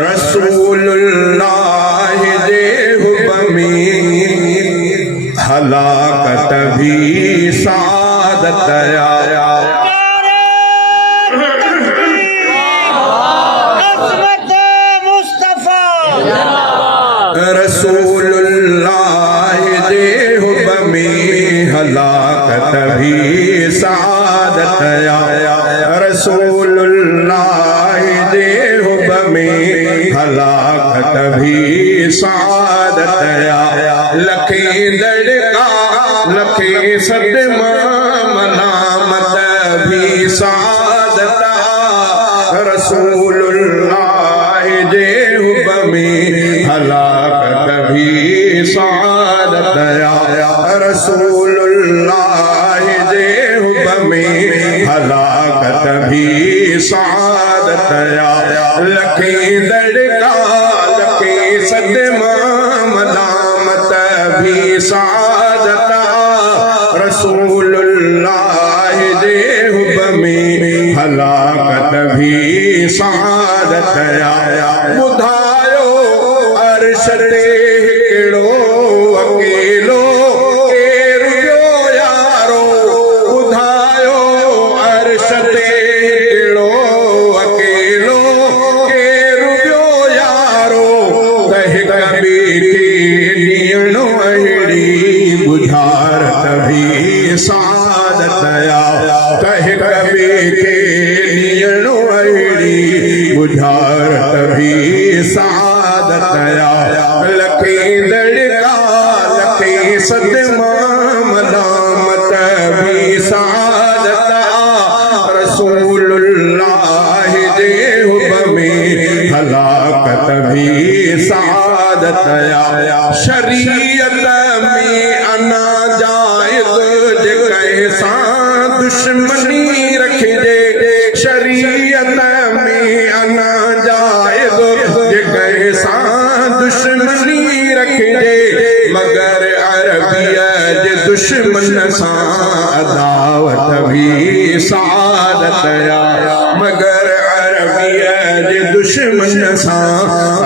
रसूलुल्लाह जे हुबमी हलाकत भी सादत आया। रसूलुल्लाह जे हुबमी हलाकत भी सादत आया। रसूलुल्लाह जे हुबमी हलाकत भी सादत आया। लखे लड़का लखे सदमा मलामत भी सादत। रसूलुल्लाह जे हुबमी हलाकत भी सादत आया। रसूलुल्लाह जे हुबमी हलाकत भी सादत आया। लखे लड़का लखे सदमा मलामत भी सादत। रसूलुल्लाह जे हुबमी हलाकत भी सादत आया। बुधायो अर्श ते हिकिड़ो अकेलो केरु ॿियो यारो। बुधायो अर्श ते हिकिड़ो अकेलो केरु ॿियो यारो। त हिक ॿिए खे ॾियणो अहिड़ी बुझारत भी सादत आया। त हिक ॿिए खे ॾियणो अहिड़ी बुझारत भी सादत आया। लखे लड़का लखे सदमा मलामत भी सादत। रसूलुल्लाह जे हुबमी हलाकत भी सादत आया। शरीयत में अना जायज़ जे कैसा दुश्मनी रखिजे। शरीयत में अना जायज़ जे कैसा दुश्मनी रखिजे। मगर अरबिया जे दुश्मन सां अदावत भी सादत आया। मगर अरबिया जे दुश्मन सां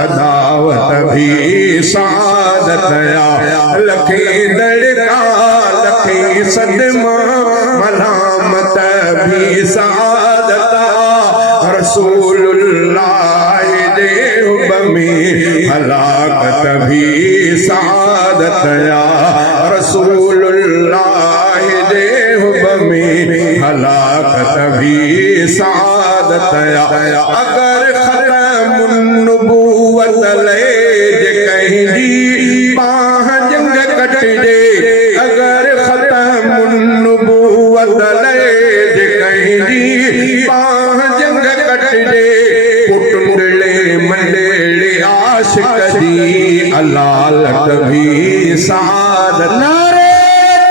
अदावत भी सादत आया। लखे लड़का लखे सदमा मलामत भी सादत। रसूलुल्लाह जे हुबमी हलाकत भी सादत आया। रसूलुल्लाह जे हुबमी हलाकत भी सादत आया। अगर खत्म नबूवत ले जे कहीं बाह जंग कटजे। अगर खत्म नबूवत ले जे कहीं बाह जंग कटजे। पुटुंडले मंडेले आशिक दी अलालत भी सादत। नारे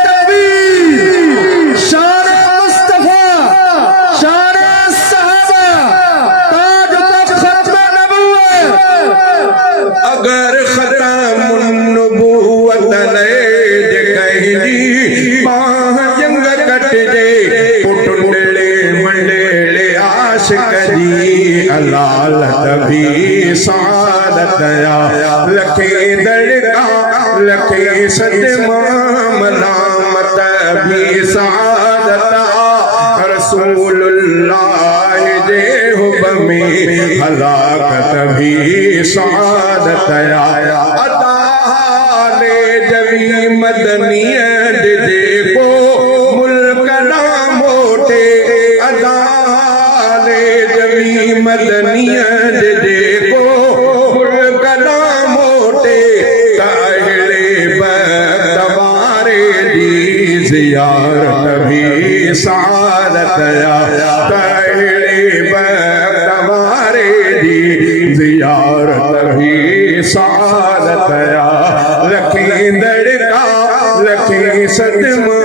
तकबीर, शान मुस्तफा, शान सहाबा, ताज खत्म नबूवत। अगर खत्म नबूवत ले जे कहीं बाह जंग कटजे। पुटुंडले मंडेले आशिक दी अलालत भी सादत आया। लखे लड़का लखे सदमा मलामत भी सादत। रसूलुल्लाह जे हुबमी हलाकत भी सादत आया। अदा हाले जवी मदनिया देखो मुल्क ना मोटे। अदा हाले जवी मदनिया देखो मुल्क ना मोटे। ताहिरे बदवारे दी जियारत भी सादत आया। ताहिरे बदवारे दी जियारत भी सादत आया। लखे लड़का लखे सदमा